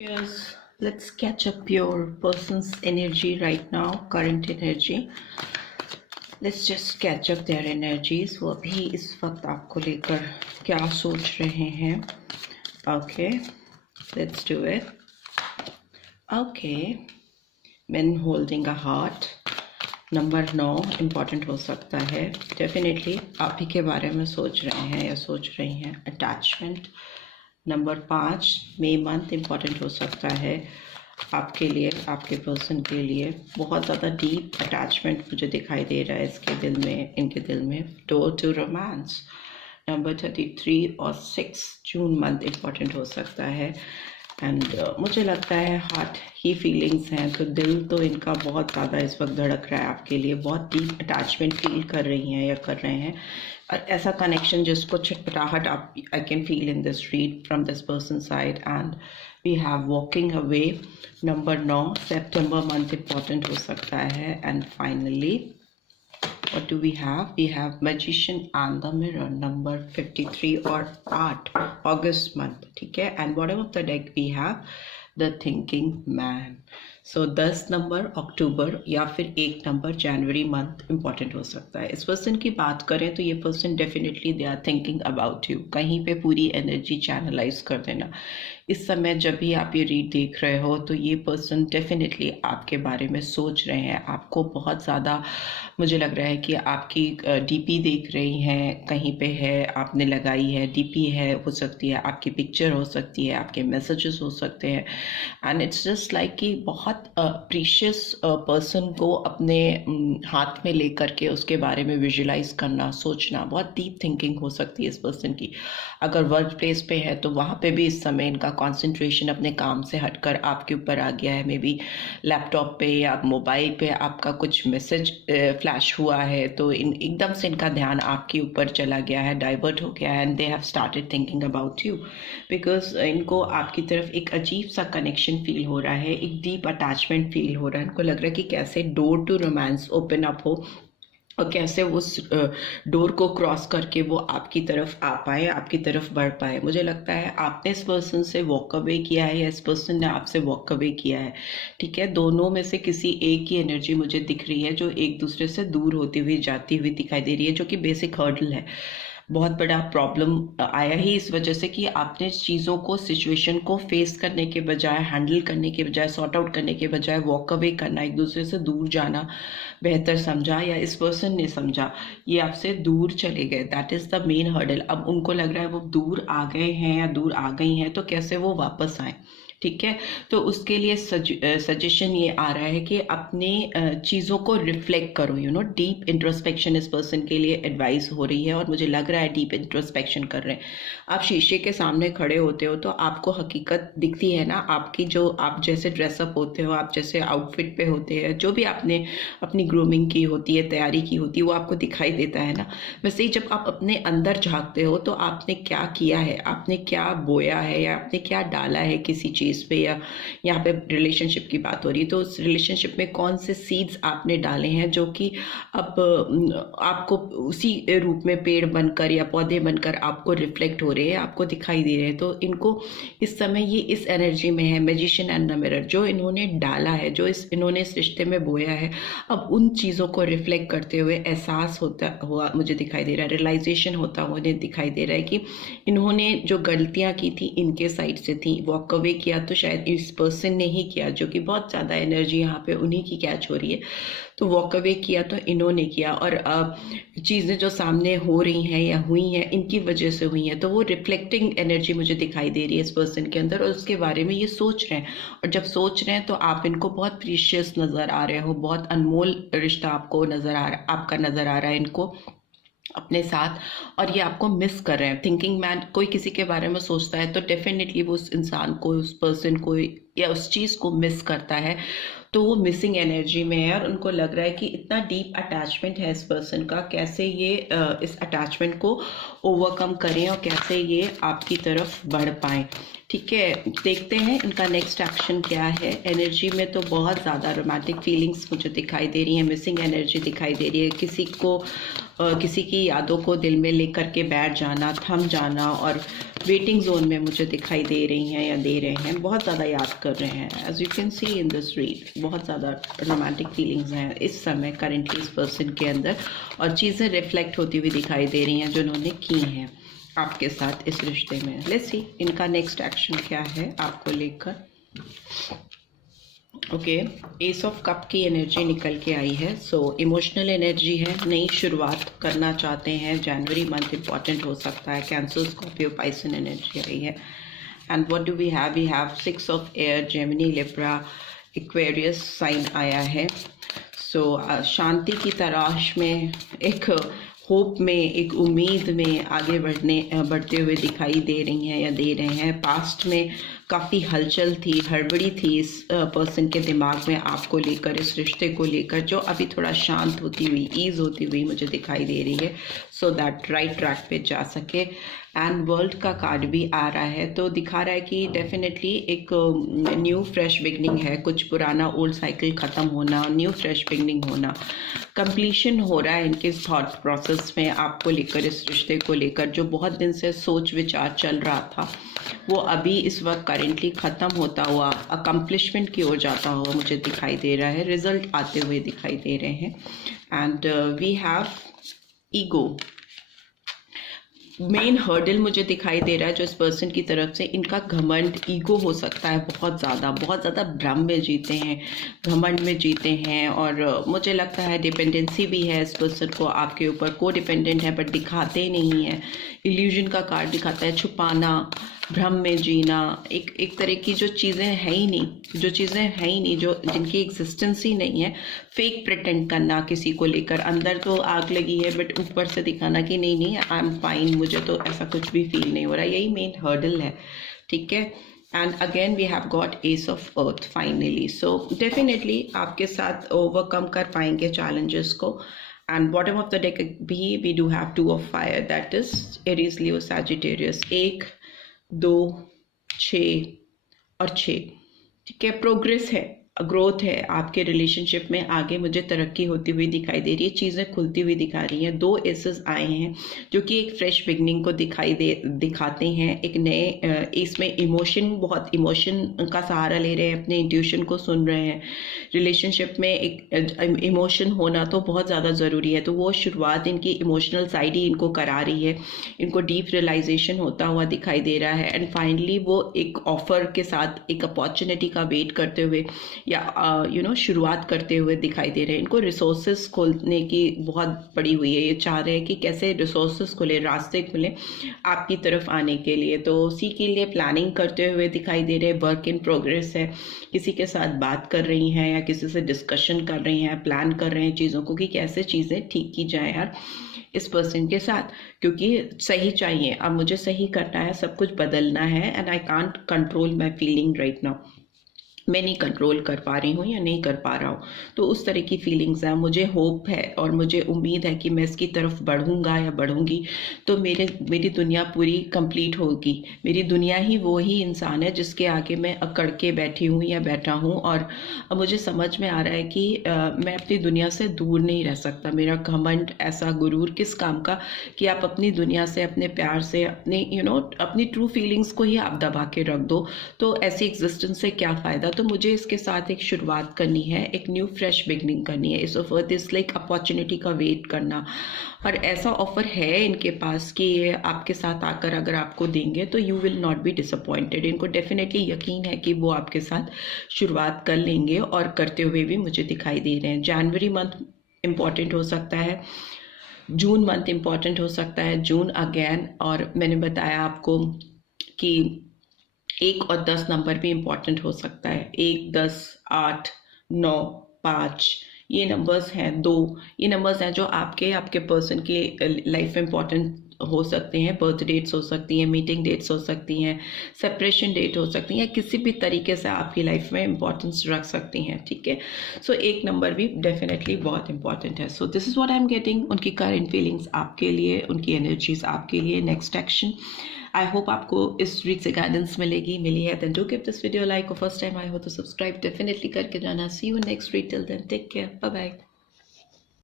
Yes, let's catch up your person's energy right now, current energy. Let's just catch up their energies. वो अभी इस वक्त आपको लेकर क्या सोच रहे हैं? Okay, let's do it. Okay, men holding a heart. Number 9 important हो सकता है. डेफिनेटली आप ही के बारे में सोच रहे हैं या सोच रही हैं. अटैचमेंट. नंबर 5 मई मंथ इम्पॉर्टेंट हो सकता है आपके लिए, आपके पर्सन के लिए. बहुत ज़्यादा डीप अटैचमेंट मुझे दिखाई दे रहा है इसके दिल में, इनके दिल में. Door to romance. नंबर 33 और 6 जून मंथ इम्पॉर्टेंट हो सकता है. एंड मुझे लगता है हार्ट ही फीलिंग्स हैं, तो दिल तो इनका बहुत ज़्यादा इस वक्त धड़क रहा है आपके लिए. बहुत डीप अटैचमेंट फील कर रही हैं या कर रहे हैं. और ऐसा कनेक्शन जिसको छटपटाहट आप I can feel in this read from this person side. And we have walking away. Number 9 सितंबर मंथ इम्पॉर्टेंट हो सकता है. And finally what do we have? We have magician and the mirror. Number 53 or 8 August month. ठीक है. And bottom of the deck we have the thinking man. So 10 number अक्टूबर या फिर 1 number जनवरी month important हो सकता है. इस person की बात करें तो ये person definitely they are thinking about you. कहीं पे पूरी एनर्जी चैनलाइज कर देना. इस समय जब भी आप ये रीड देख रहे हो तो ये पर्सन डेफिनेटली आपके बारे में सोच रहे हैं. आपको बहुत ज़्यादा मुझे लग रहा है कि आपकी डीपी देख रही हैं, कहीं पे है, आपने लगाई है, डीपी है, हो सकती है आपकी पिक्चर हो सकती है, आपके मैसेजेस हो सकते हैं. एंड इट्स जस्ट लाइक कि बहुत प्रीशियस पर्सन को अपने हाथ में लेकर के उसके बारे में विजुलाइज करना, सोचना. बहुत डीप थिंकिंग हो सकती है इस पर्सन की. अगर वर्क प्लेस पे है तो वहाँ पे भी इस समय इनका कंसंट्रेशन अपने काम से हटकर आपके ऊपर आ गया है. मे बी लैपटॉप पे या मोबाइल पे आपका कुछ मैसेज फ्लैश हुआ है तो एकदम से इनका ध्यान आपके ऊपर चला गया है, डाइवर्ट हो गया है. And they have started thinking about you because इनको आपकी तरफ एक अजीब सा कनेक्शन फील हो रहा है, एक डीप अटैचमेंट फील हो रहा है. इनको लग रहा है कि कैसे door to romance open up हो और कैसे उस डोर को क्रॉस करके वो आपकी तरफ आ पाए, आपकी तरफ बढ़ पाए. मुझे लगता है आपने इस पर्सन से वॉक अवे किया है या इस पर्सन ने आपसे वॉक अवे किया है. ठीक है. दोनों में से किसी एक की एनर्जी मुझे दिख रही है जो एक दूसरे से दूर होती हुई जाती हुई दिखाई दे रही है, जो कि बेसिक हर्डल है. बहुत बड़ा प्रॉब्लम आया ही इस वजह से कि आपने चीज़ों को, सिचुएशन को फेस करने के बजाय, हैंडल करने के बजाय, सॉर्ट आउट करने के बजाय वॉक अवे करना, एक दूसरे से दूर जाना बेहतर समझा, या इस पर्सन ने समझा ये आपसे दूर चले गए. That is the main hurdle. अब उनको लग रहा है वो दूर आ गए हैं या दूर आ गई हैं तो कैसे वो वापस आए. ठीक है. तो उसके लिए सजेशन ये आ रहा है कि अपने चीज़ों को रिफ्लेक्ट करो. डीप इंट्रोस्पेक्शन इस पर्सन के लिए एडवाइस हो रही है और मुझे लग रहा है डीप इंट्रोस्पेक्शन कर रहे हैं. आप शीशे के सामने खड़े होते हो तो आपको हकीकत दिखती है ना, आपकी जो आप जैसे ड्रेसअप होते हो, आप जैसे आउटफिट पे होते हैं, जो भी आपने अपनी ग्रूमिंग की होती है, तैयारी की होती है, वो आपको दिखाई देता है ना. वैसे ही जब आप अपने अंदर झांकते हो तो आपने क्या किया है, आपने क्या बोया है या आपने क्या डाला है किसी चीज़ पे, या यहाँ पे रिलेशनशिप की बात हो रही है तो उस रिलेशनशिप में कौन से सीड्स आपने डाले हैं जो कि अब आपको उसी रूप में पेड़ बनकर या पौधे बनकर आपको रिफ्लेक्ट हो रहे हैं, आपको दिखाई दे रहे हैं. तो इनको इस समय ये इस एनर्जी में है, मैजिशियन एंड द मिरर. जो इन्होंने डाला है, जो इन्होंने इस रिश्ते में बोया है, अब उन चीज़ों को रिफ्लेक्ट करते हुए एहसास होता हुआ मुझे दिखाई दे रहा है, रियलाइजेशन होता हुआ मुझे दिखाई दे रहा है कि इन्होंने जो गलतियाँ की थी इनके साइड से थी. वॉक अवे किया तो शायद इस पर्सन ने ही किया, जो कि बहुत ज़्यादा एनर्जी यहाँ पे उन्हीं की कैच हो रही है. तो वॉक अवे किया तो इन्होंने किया, और चीज़ें जो सामने हो रही हैं या हुई हैं इनकी वजह से हुई हैं. तो वो रिफ्लेक्टिंग एनर्जी मुझे दिखाई दे रही है इस पर्सन के अंदर, और उसके बारे में ये सोच रहे हैं. और जब सोच रहे हैं तो आप इनको बहुत प्रीशियस नज़र आ रहे हो, बहुत अनमोल रिश्ता आपको नज़र आ रहा, आपका नज़र आ रहा है इनको अपने साथ, और ये आपको मिस कर रहे हैं. थिंकिंग मैन कोई किसी के बारे में सोचता है तो डेफिनेटली वो उस इंसान को, उस पर्सन को या उस चीज़ को मिस करता है. तो वो मिसिंग एनर्जी में है और उनको लग रहा है कि इतना डीप अटैचमेंट है इस पर्सन का, कैसे ये इस अटैचमेंट को ओवरकम करें और कैसे ये आपकी तरफ बढ़ पाएँ. ठीक है, देखते हैं इनका नेक्स्ट एक्शन क्या है। एनर्जी में तो बहुत ज़्यादा रोमांटिक फीलिंग्स मुझे दिखाई दे रही हैं, मिसिंग एनर्जी दिखाई दे रही है, किसी की यादों को दिल में लेकर के बैठ जाना, थम जाना, और वेटिंग जोन में मुझे दिखाई दे रही हैं या दे रहे हैं, बहुत ज़्यादा याद कर रहे हैं। As you can see in this read, बहुत ज़्यादा रोमांटिक फीलिंग्स हैं इस समय करेंटली इस पर्सन के अंदर, और चीज़ें रिफ्लेक्ट होती हुई दिखाई दे रही हैं जो उन्होंने की हैं आपके साथ इस रिश्ते में। लेट्स सी इनका नेक्स्ट एक्शन क्या है आपको लेकर। ओके, एस ऑफ कप की एनर्जी निकल के आई है। सो इमोशनल एनर्जी है, नई शुरुआत करना चाहते हैं, जनवरी मंथ इंपॉर्टेंट हो सकता है। कैंसर, स्कॉर्पियो, पाइसन एनर्जी आई है। And what do we have 6 of air, Gemini, Libra, Aquarius sign आया है। सो शांति की तलाश में, एक होप में, एक उम्मीद में आगे बढ़ते हुए दिखाई दे रही हैं या दे रहे हैं। पास्ट में काफ़ी हलचल थी, हड़बड़ी थी इस पर्सन के दिमाग में आपको लेकर, इस रिश्ते को लेकर, जो अभी थोड़ा शांत होती हुई, ईज होती हुई मुझे दिखाई दे रही है, सो दैट राइट ट्रैक पे जा सके। एंड वर्ल्ड का कार्ड भी आ रहा है, तो दिखा रहा है कि डेफिनेटली एक न्यू फ्रेश बिगनिंग है, कुछ पुराना ओल्ड साइकिल ख़त्म होना, न्यू फ्रेश बिगनिंग होना, कंप्लीशन हो रहा है इनके थॉट प्रोसेस में आपको लेकर, इस रिश्ते को लेकर। जो बहुत दिन से सोच विचार चल रहा था वो अभी इस वक्त करेंटली ख़त्म होता हुआ अकम्पलिशमेंट की ओर जाता हुआ मुझे दिखाई दे रहा है, रिजल्ट आते हुए दिखाई दे रहे हैं। And we have ego, main hurdle मुझे दिखाई दे रहा है जो इस पर्सन की तरफ से, इनका घमंड, ईगो हो सकता है, बहुत ज़्यादा भ्रम में जीते हैं, घमंड में जीते हैं, और मुझे लगता है डिपेंडेंसी भी है इस पर्सन को आपके ऊपर, को डिपेंडेंट है बट दिखाते नहीं है। इल्यूजन का कार्ड दिखाता है, छुपाना, भ्रम में जीना, एक तरह की जो चीज़ें हैं ही नहीं, जो जिनकी एग्जिस्टेंस ही नहीं है, फेक प्रिटेंड करना किसी को लेकर। अंदर तो आग लगी है बट ऊपर से दिखाना कि नहीं आई एम फाइन, मुझे तो ऐसा कुछ भी फील नहीं हो रहा, यही मेन हर्डल है। ठीक है, and again we have got ace of earth finally. So definitely आपके साथ ओवरकम कर पाएंगे चैलेंजेस को। And bottom of the deck भी we do have 2 of fire, that is Aries, Leo, Sagittarius. 1, 2, 6 और 6। ठीक है, प्रोग्रेस है, ग्रोथ है आपके रिलेशनशिप में, आगे मुझे तरक्की होती हुई दिखाई दे रही है, चीज़ें खुलती हुई दिखा रही हैं। 2 एसेस आए हैं जो कि एक फ्रेश बिगनिंग को दिखाते हैं, एक नए, इसमें बहुत इमोशन का सहारा ले रहे हैं, अपने इंट्यूशन को सुन रहे हैं। रिलेशनशिप में एक इमोशन होना तो बहुत ज़्यादा ज़रूरी है, तो वो शुरुआत इनकी इमोशनल साइड ही इनको करा रही है, इनको डीप रियलाइजेशन होता हुआ दिखाई दे रहा है। एंड फाइनली वो एक ऑफर के साथ, एक अपॉर्चुनिटी का वेट करते हुए या शुरुआत करते हुए दिखाई दे रहे हैं। इनको रिसोर्सेज खोलने की बहुत पड़ी हुई है, ये चाह रहे हैं कि कैसे रिसोर्सेज खुले, रास्ते खुले आपकी तरफ आने के लिए, तो उसी के लिए प्लानिंग करते हुए दिखाई दे रहे हैं। वर्क इन प्रोग्रेस है, किसी के साथ बात कर रही हैं या किसी से डिस्कशन कर रही हैं, प्लान कर रहे हैं चीज़ों को कि कैसे चीज़ें ठीक की जाए यार इस पर्सन के साथ, क्योंकि सही चाहिए, अब मुझे सही करना है, सब कुछ बदलना है। And I can't control my feeling right now, मैं नहीं कंट्रोल कर पा रही हूँ या नहीं कर पा रहा हूँ, तो उस तरह की फीलिंग्स हैं। मुझे होप है और मुझे उम्मीद है कि मैं इसकी तरफ बढ़ूँगा या बढ़ूँगी तो मेरी दुनिया पूरी कंप्लीट होगी। मेरी दुनिया ही वो ही इंसान है जिसके आगे मैं अकड़ के बैठी हूँ या बैठा हूँ, और अब मुझे समझ में आ रहा है कि मैं अपनी दुनिया से दूर नहीं रह सकता। मेरा घमंड, ऐसा गुरूर किस काम का कि आप अपनी दुनिया से, अपने प्यार से, अपने अपनी ट्रू फीलिंग्स को ही आप दबा के रख दो, तो ऐसी एग्जिस्टेंस से क्या फ़ायदा। तो मुझे इसके साथ एक शुरुआत करनी है, एक न्यू फ्रेश बिगनिंग करनी है। इस ऑफर दिस लाइक अपॉर्चुनिटी का वेट करना, और ऐसा ऑफर है इनके पास कि ये आपके साथ आकर अगर आपको देंगे तो you will not be disappointed. इनको डेफिनेटली यकीन है कि वो आपके साथ शुरुआत कर लेंगे और करते हुए भी मुझे दिखाई दे रहे हैं। जनवरी मंथ इम्पॉर्टेंट हो सकता है, जून मंथ इम्पॉर्टेंट हो सकता है, जून अगेन, और मैंने बताया आपको कि 1 और 10 नंबर भी इम्पॉर्टेंट हो सकता है। 1, 10, 8, 9, 5 ये नंबर्स हैं। 2 ये नंबर्स हैं जो आपके पर्सन की लाइफ में इम्पॉर्टेंट हो सकते हैं, बर्थ डेट्स हो सकती हैं, मीटिंग डेट्स हो सकती हैं, सेपरेशन डेट हो सकती हैं, किसी भी तरीके से आपकी लाइफ में इंपॉर्टेंस रख सकती हैं, ठीक है। सो एक नंबर भी डेफिनेटली बहुत इंपॉर्टेंट है। So this is what I am getting, उनकी करंट फीलिंग्स आपके लिए, उनकी एनर्जीज आपके लिए, नेक्स्ट एक्शन। आई होप आपको इस रीड से गाइडेंस मिली है। Then do give this video like, और फर्स्ट टाइम आए हो तो सब्सक्राइब डेफिनेटली करके जाना। See you next read, till then take care, bye bye.